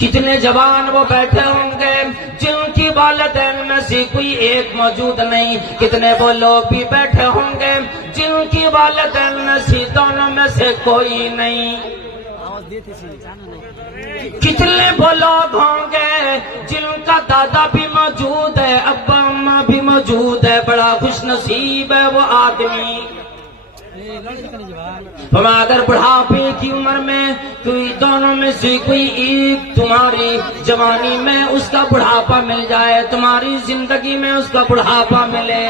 کتنے جوان وہ بیٹھے ہوں گے جن کی والدین میں سے کوئی ایک موجود نہیں، کتنے وہ لوگ بھی بیٹھے ہوں گے جن کی والدین میں سے دونوں میں سے کوئی نہیں، کتنے وہ لوگ ہوں گے جن کا دادا بھی موجود ہے، ابا اماں بھی موجود ہے، بڑا خوش نصیب ہے وہ آدمی۔ اگر بڑھاپے کی عمر میں کوئی دونوں میں سے کوئی ایک تمہاری جوانی میں اس کا بڑھاپا مل جائے، تمہاری زندگی میں اس کا بڑھاپا ملے۔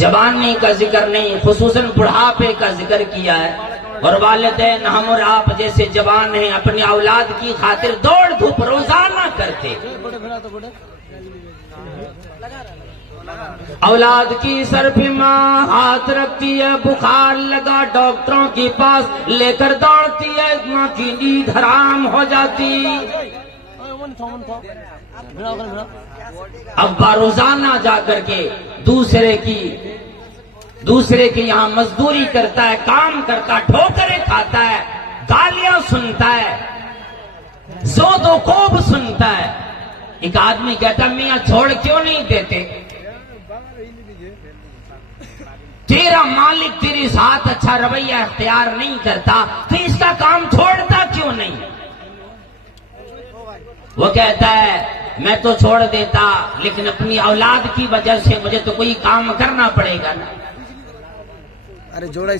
جوانی کا ذکر نہیں، خصوصاً بڑھاپے کا ذکر کیا ہے۔ اور والدین ہم اور آپ جیسے جوان ہیں اپنی اولاد کی خاطر دوڑ دھوپ روزانہ کرتے، اولاد کی سر پہ ماں ہاتھ رکھتی ہے، بخار لگا ڈاکٹروں کے پاس لے کر دوڑتی ہے، ماں کی نیند حرام ہو جاتی، ابا روزانہ جا کر کے دوسرے کی یہاں مزدوری کرتا ہے، کام کرتا ہے، ٹھوکریں کھاتا ہے، گالیاں سنتا ہے، زود و کوب سنتا ہے۔ ایک آدمی کہتا میاں چھوڑ کیوں نہیں دیتے؟ تیرا مالک تیرے ساتھ اچھا رویہ اختیار نہیں کرتا تو اس کا کام چھوڑتا کیوں نہیں؟ وہ کہتا ہے میں تو چھوڑ دیتا لیکن اپنی اولاد کی وجہ سے مجھے تو کوئی کام کرنا پڑے گا نا۔ ارے جوڑا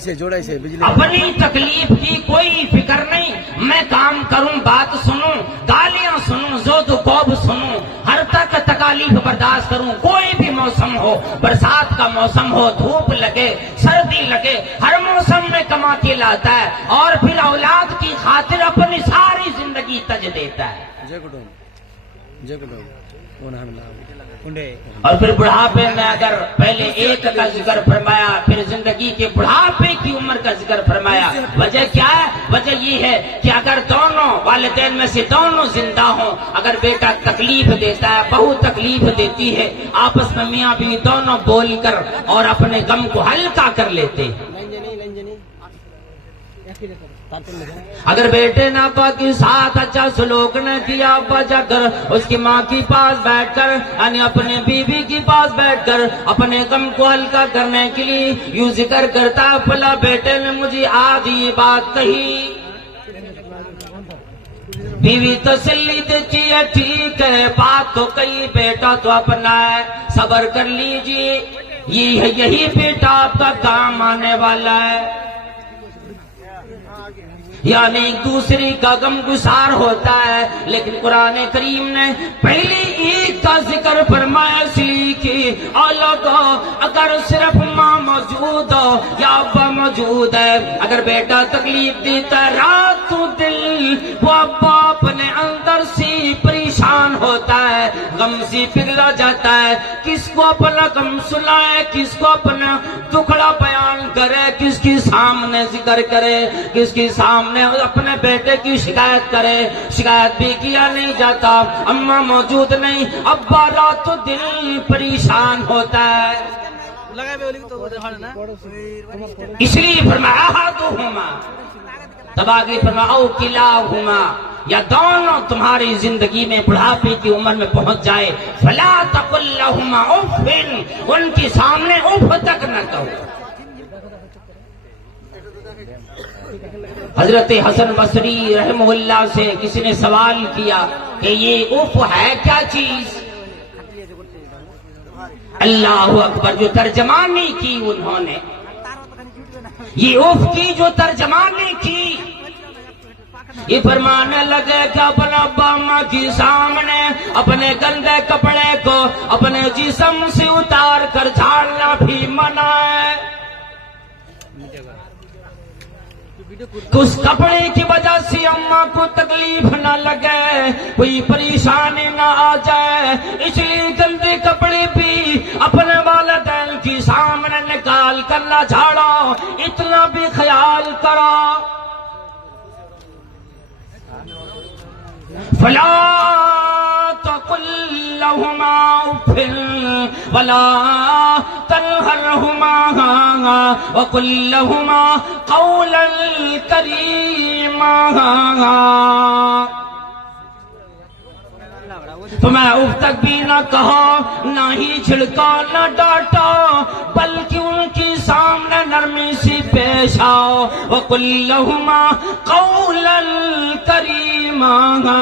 سے بجلی اپنی تکلیف کی کوئی فکر نہیں، میں کام کروں، بات سنوں، گالیاں سنوں، زود و کوب سنوں، ہر تک تکالیف برداشت کروں، کوئی بھی موسم ہو، برسات کا موسم ہو، دھوپ لگے، سردی لگے، ہر موسم میں کما کے لاتا ہے اور پھر اولاد کی خاطر اپنی ساری زندگی تج دیتا ہے۔ اور پھر بڑھاپے میں اگر پہلے ایک کا ذکر فرمایا پھر زندگی کے بڑھاپے کی عمر کا ذکر فرمایا، وجہ کیا ہے؟ وجہ یہ ہے کہ اگر دونوں والدین میں سے دونوں زندہ ہوں، اگر بیٹا تکلیف دیتا ہے، بہو تکلیف دیتی ہے، آپس میں میاں بیوی دونوں بول کر اور اپنے غم کو ہلکا کر لیتے ہیں۔ اگر بیٹے نے ابا کے ساتھ اچھا سلوک نہ کیا، ابا جا کر اس کی ماں کے پاس بیٹھ کر یعنی اپنے بیوی کے پاس بیٹھ کر اپنے غم کو ہلکا کرنے کے لیے یوں ذکر کرتا ہے بھلا بیٹے نے مجھے آج یہ بات کہی، بیوی تسلی دیتی ہے ٹھیک ہے بات تو کہی، بیٹا تو اپنا ہے، صبر کر لیجئے، یہی بیٹا آپ کا کام آنے والا ہے۔ یعنی ایک دوسری کا غم گسار ہوتا ہے، لیکن قرآن کریم نے پہلی عید کا ذکر فرمایا اس لیے کہ اولاد اگر صرف ماں موجود ہو یا ابا موجود ہے، اگر بیٹا تکلیف دیتا ہے رات کو دل وہ ابا اپنے اندر سے پریشان ہوتا ہے، غم سے پگھلا جاتا ہے، کس کو اپنا غم سنائے، کس کو اپنا دکھڑا بیان کرے، کس کے سامنے ذکر کرے، کس کے سامنے اپنے بیٹے کی شکایت کرے، شکایت بھی کیا نہیں جاتا، اماں موجود نہیں، ابا رات تو دل پریشان ہوتا ہے، اس لیے فرمایا احدہما، تب آگے فرمایا او کلاہما، یا دونوں تمہاری زندگی میں بڑھاپے کی عمر میں پہنچ جائے، فلا تقل لہما اف، ان کے سامنے اف تک نہ کہو۔ حضرت حسن بصری رحمہ اللہ سے کسی نے سوال کیا کہ یہ اف ہے کیا چیز؟ اللہ اکبر، جو ترجمانی کی انہوں نے، یہ اف کی جو ترجمانی کی، یہ فرمانے لگے کہ اپنا ابا اماں کے سامنے اپنے گندے کپڑے کو اپنے جسم سے اتار کر جھاڑنا بھی منع ہے، اس کپڑے کی وجہ سے اماں کو تکلیف نہ لگے، کوئی پریشانی نہ آ جائے، اس لیے گندے کپڑے بھی اپنے والدین کے سامنے نکال کر نہ جھاڑو، اتنا بھی خیال کرو۔ فلا تقل لهما اف ولا تنهرهما وقل لهما قولا كريما۔ تو میں اف تک بھی نہ کہا، نہ ہی جھڑکا نہ ڈانٹا، بلکہ ان کی سامنے نرمی سی پیش آؤ۔ وَقُلْ لَهُمَا قَوْلًا كَرِيمًا،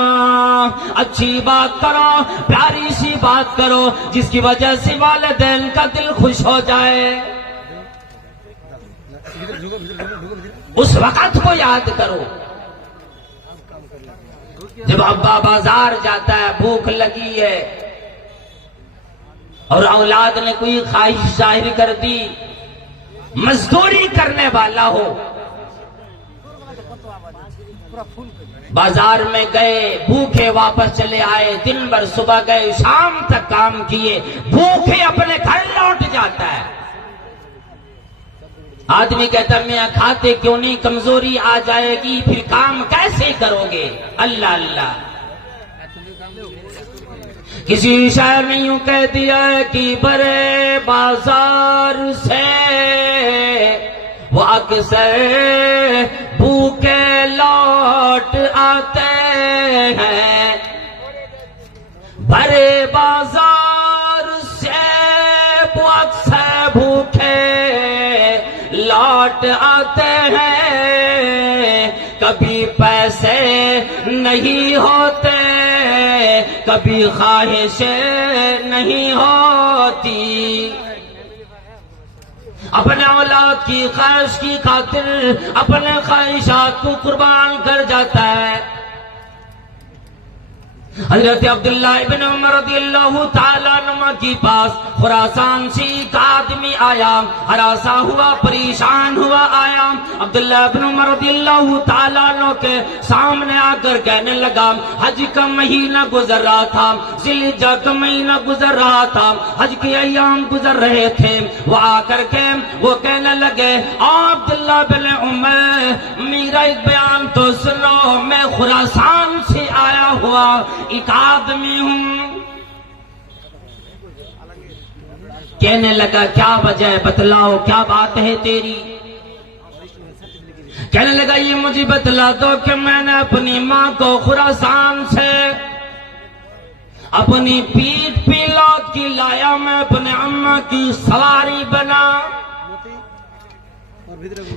اچھی بات کرو، پیاری سی بات کرو، جس کی وجہ سے والدین کا دل خوش ہو جائے۔ اس وقت کو یاد کرو جب ابا بازار جاتا ہے، بھوک لگی ہے اور اولاد نے کوئی خواہش ظاہر کر دی، مزدوری کرنے والا ہو، بازار میں گئے، بھوکے واپس چلے آئے، دن بھر صبح گئے، شام تک کام کیے، بھوکے اپنے گھر لوٹ جاتا ہے۔ آدمی کہتا میں کھاتے کیوں نہیں، کمزوری آ جائے گی، پھر کام کیسے کرو گے؟ اللہ اللہ۔ کسی شاعر نے یوں کہہ دیا ہے کہ برے بازار سے وہ اکثر بھوکے لوٹ آتے ہیں، برے بازار سے وہ اکثر بھوکے لوٹ آتے ہیں، کبھی پیسے نہیں ہوتے، کبھی خواہشیں نہیں ہوتی، اپنے اولاد کی خواہش کی خاطر اپنے خواہشات کو قربان کر جاتا ہے۔ حضرت عبداللہ ابن عمر رضی اللہ تعالیٰ عنہ کے پاس خراسان سے ایک آدمی آیا، ہراسا ہوا، پریشان ہوا آیا، عبداللہ ابن عمر رضی اللہ تعالیٰ عنہ کے سامنے آ کر کہنے لگا، حج کا مہینہ گزر رہا تھا، ذی الحجہ کا مہینہ گزر رہا تھا، حج کے ایام گزر رہے تھے، وہ آ کر کے وہ کہنے لگے، عبداللہ بن عمر میرا ایک بیان تو سنو، میں خراسان سے آیا ہوا ایک آدمی ہوں۔ کہنے لگا کیا وجہ ہے، بتلاؤ کیا بات ہے تیری؟ کہنے لگا یہ مجھے بتلا دو کہ میں نے اپنی ماں کو خراسان سے اپنی پیٹھ پہ لاد کے لایا، میں اپنے اماں کی سواری بنا،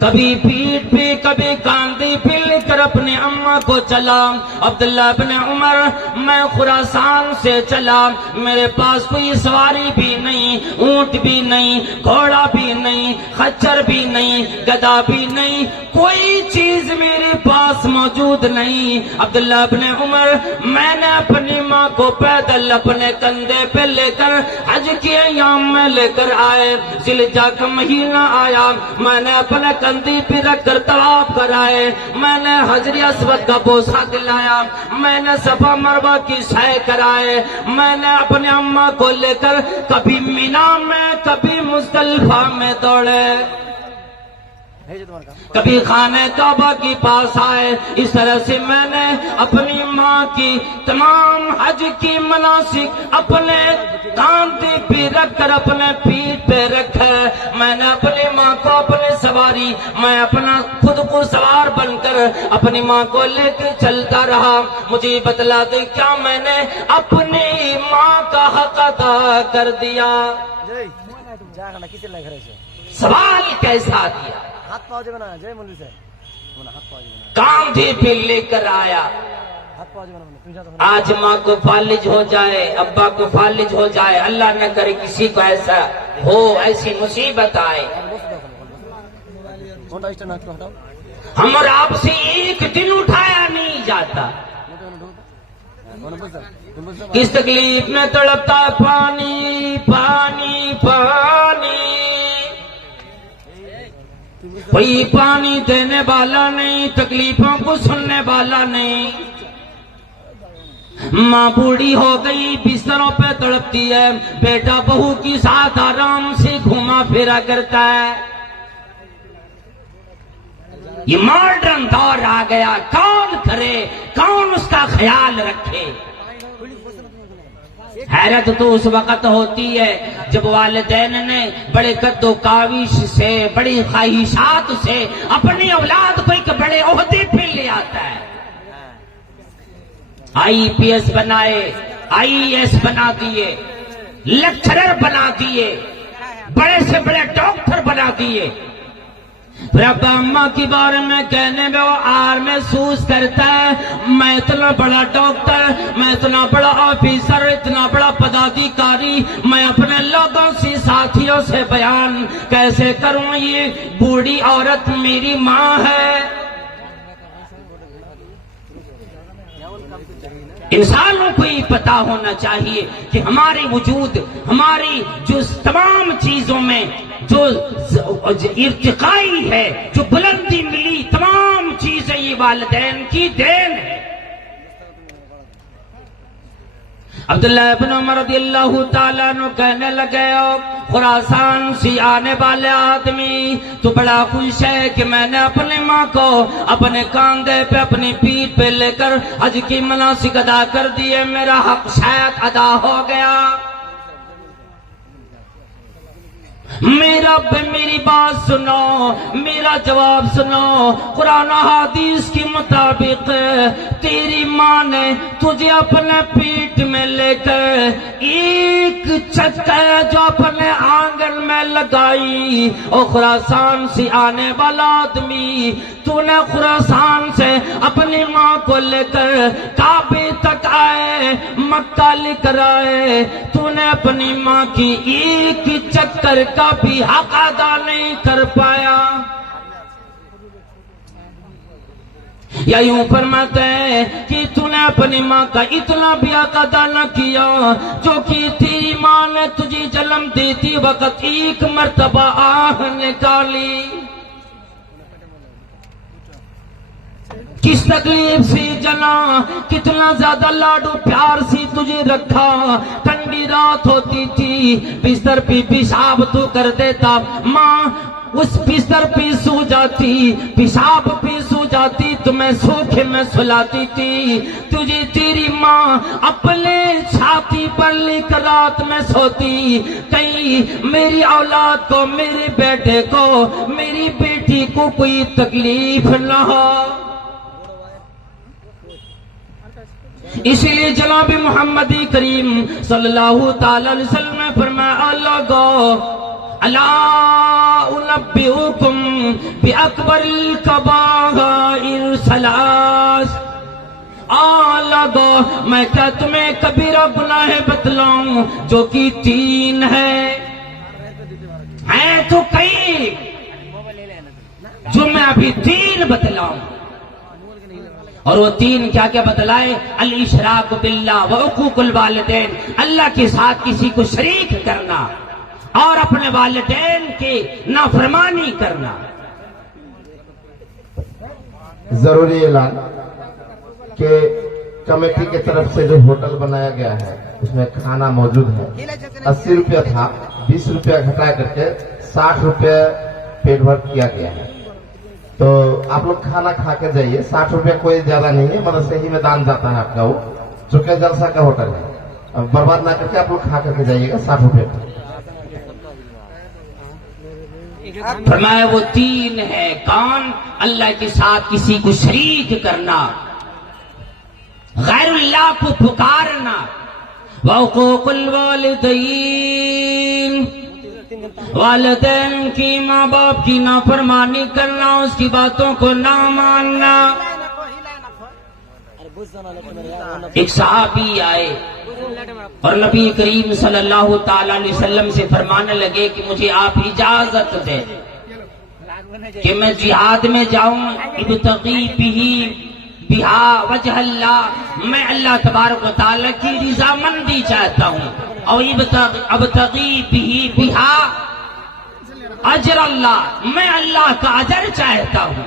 کبھی پیٹھ پہ کبھی کاندھی پہ لے کر اپنے اماں کو چلا۔ عبداللہ بن عمر میں خراسان سے چلا، میرے پاس کوئی سواری بھی نہیں، اونٹ بھی نہیں، گھوڑا بھی نہیں، خچر بھی نہیں، گدا بھی نہیں، کوئی چیز میرے پاس موجود نہیں۔ عبداللہ بن عمر میں نے اپنی ماں کو پیدل اپنے کندھے پہ لے کر حج کے ایام میں لے کر آئے، ذی الحجہ کا مہینہ آیا، میں نے اپنے کندھی پہ رکھ کر طواف کرائے، میں نے حجر اسود کا بوسہ دلایا، میں نے صفا مروہ کی سعی کرائے، میں نے اپنے اماں کو لے کر کبھی مینا میں کبھی مزدلفہ میں دوڑے، کبھی خانہ کعبہ کے پاس آئے۔ اس طرح سے میں نے اپنی ماں کی تمام حج کی مناسک اپنے کاندھے پہ رکھ کر اپنے پیٹھ پہ رکھا، میں نے اپنی ماں کو اپنے سواری، میں اپنا خود کو سوار بن کر اپنی ماں کو لے کے چلتا رہا۔ مجھے بتلا دے کیا میں نے اپنی ماں کا حق ادا کر دیا؟ سوال کیسا دیا؟ کاندھے پہ لے کر آیا۔ آج ماں کو فالج ہو جائے، ابا کو فالج ہو جائے، اللہ نہ کرے کسی کو ایسا ہو، ایسی مصیبت آئے، ہم اور آپ سے ایک دن اٹھایا نہیں جاتا۔ کس تکلیف میں تڑپتا پانی پانی پانی، کوئی پانی دینے والا نہیں، تکلیفوں کو سننے والا نہیں۔ ماں بوڑھی ہو گئی، بستروں پہ تڑپتی ہے، بیٹا بہو کی ساتھ آرام سے گھوما پھرا کرتا ہے۔ یہ ماڈرن دور آ گیا، کون کرے، کون اس کا خیال رکھے؟ حیرت تو اس وقت ہوتی ہے جب والدین نے بڑے قد و کاوش سے، بڑی خواہشات سے اپنی اولاد کو ایک بڑے عہدے پہ لے آتا ہے، IPS بنائے، IAS بنا دیے، لیکچرر بنا دیے، بڑے سے بڑے ڈاکٹر بنا دیے، پھر ابا اماں کے بارے میں کہنے میں وہ آر محسوس کرتا ہے، میں اتنا بڑا ڈاکٹر، میں اتنا بڑا آفیسر، اتنا بڑا پدادھیکاری، میں اپنے لوگوں سے، ساتھیوں سے بیان کیسے کروں؟ یہ بوڑھی عورت میری ماں ہے۔ انسانوں کو یہ پتا ہونا چاہیے کہ ہمارے وجود، ہماری جو تمام چیزوں میں جو ارتقائی ہے، جو بلندی ملی، تمام چیزیں یہ والدین کی دین ہے۔ عبداللہ ابن عمر رضی اللہ تعالیٰ عنہ کہنے لگے، خراسان سے آنے والے آدمی تو بڑا خوش ہے کہ میں نے اپنی ماں کو اپنے کاندھے پہ، اپنی پیٹھ پہ لے کر حج کی مناسک ادا کر دیے، میرا حق شاید ادا ہو گیا۔ میری بات سنو، میرا جواب سنو، قرآن و حدیث کے مطابق تیری ماں نے تجھے اپنے پیٹ میں لے کر ایک چکر جو اپنے آنگن میں لگائی، اور خراسان سے آنے والا آدمی، تو نے خراسان سے اپنی ماں کو لے کر کعبے تک آئے، مکہ لے کر آئے، تو نے اپنی ماں کی ایک چکر کا بھی حق ادا نہیں کر پایا۔ یا یوں فرماتے ہیں کہ تو نے اپنی ماں کا اتنا بھی حق ادا نہ کیا جو کہ تیری ماں نے تجھے جنم دیتی وقت ایک مرتبہ آہ نکالی، کس تکلیف سے جنا، کتنا زیادہ لاڈو پیار سے تجھے رکھا، ٹھنڈی رات ہوتی تھی، بستر پہ پیشاب تو کر دیتا، ماں اس بستر پہ سو جاتی، پیشاب پہ سو جاتی، تمہیں سوکھے میں سلاتی تھی، تجھے تیری ماں اپنے چھاتی پر لے کر رات میں سوتی، کہیں میری اولاد کو، میرے بیٹے کو، میری بیٹی کو کوئی تکلیف نہ ہو۔ اسی لیے جناب محمد کریم صلی اللہ تعالی علیہ وسلم نے فرمایا، لوگو الا انبئکم باکبر الکبائر ثلاث، لوگو میں کیا تمہیں کبیرہ گناہ بتلاؤں جو کہ 3 ہیں تو کئی، جو میں ابھی 3 بتلاؤں، اور وہ 3 کیا کیا بتلائے؟ الاشراک باللہ وعقوق الوالدین، اللہ کے ساتھ کسی کو شریک کرنا اور اپنے والدین کی نافرمانی کرنا۔ ضروری اعلان کہ کمیٹی کی طرف سے جو ہوٹل بنایا گیا ہے اس میں کھانا موجود ہے، 80 روپیہ تھا، 20 روپیہ گھٹا کر کے 60 روپیہ پیٹ بھر کیا گیا ہے، تو آپ لوگ کھانا کھا کے جائیے، 60 روپیہ کوئی زیادہ نہیں ہے، مطلب صحیح میں دان جاتا ہے آپ کا، وہ چونکہ جلسہ کا ہوٹل ہے، برباد نہ کر کے آپ لوگ کھا کر کے جائیے گا 60 روپیہ۔ فرمایا وہ 3 ہے، کون؟ اللہ کے ساتھ کسی کو شریک کرنا، غیر اللہ کو پکارنا، وعقوق الوالدین، والدین کی، ماں باپ کی نافرمانی کرنا، اس کی باتوں کو نہ ماننا۔ ایک صحابی آئے اور نبی کریم صلی اللہ تعالی علیہ وسلم سے فرمانے لگے کہ مجھے آپ اجازت دیں کہ میں جہاد میں جاؤں، ابتغی بہا وجہ اللہ، میں اللہ تبارک و تعالی کی رضامندی چاہتا ہوں، اور ابتغی بہا اجر اللہ، میں اللہ کا اجر چاہتا ہوں۔